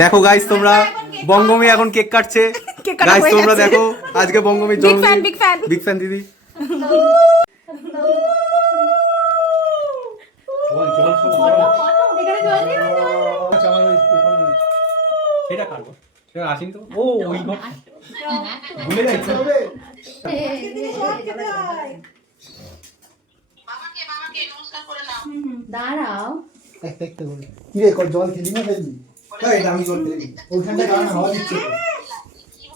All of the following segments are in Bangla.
দেখো গাইস তোমরা বঙ্গমি এখন কেক কাটছে। গাইস তোমরা দেখো আজকে বঙ্গমির জন্মদিন। বিগ ফ্যান দিদি। এটা কাটবো। এটা আসেনি তো। ও ওই ঘর। ভুলে যাইছো রে। মামাকে নমস্কার করে নাও। দাঁড়াও। একটা করে। কি রে জল খেলি না ফেলবি? কই এটা আমি জল খেলি। ওখানটা কারণ হাওয়া দিচ্ছে।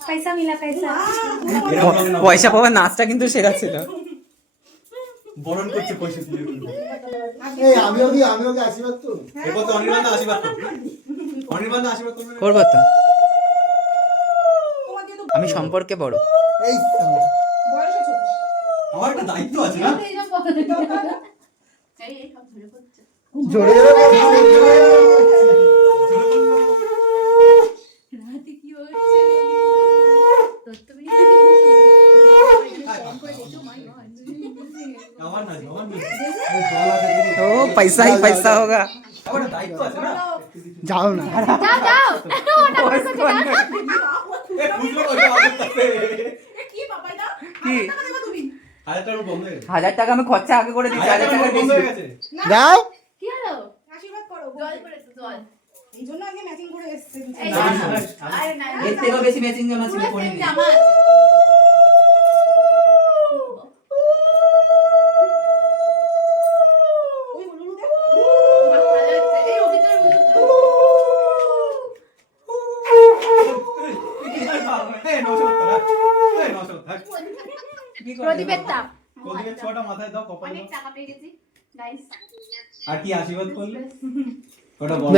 পয়সা মিলা পয়সা। পয়সা পাওয়া নাচটা কিন্তু সেরা ছিল। বরণ করছে পয়সা দিয়ে। এই আমিও কি আশীর্বাদ তো। এরপর তো অনির্বাণ আশীর্বাদ করবে। অনির্বাণ আশীর্বাদ করবে। করব তো। আমি সম্পর্কে বড়। এই বয়সে ছোট। আমার একটা দায়িত্ব আছে না। এই সব ধরে পড়ছে। জোরে রাতে কি হচ্ছে? তত্ত্ববিদ ओ पैसा ही पैसा होगा। जाओ ना যাও हजार টাকা আমি খরচা আগে করে দিচ্ছি। 1000 টাকা যাও কি হলো? আশীর্বাদ করো। জল পড়েছে জল। এইজন্য আগে ম্যাচিং করে এসেছে। আরে না এর থেকেও বেশি ম্যাচিং জামা ছিল পরিনি। জামা আছে। ওই উলুলু দেখো। ভালো লাগছে। এই অভিজ্ঞতা প্রদীপেরটা প্রদীপের ছোটা মাথায় দাও কপালে অনেক টাকা পেয়ে গেছি গাইস। আর কি আশীর্বাদ করলে? ওটা বড়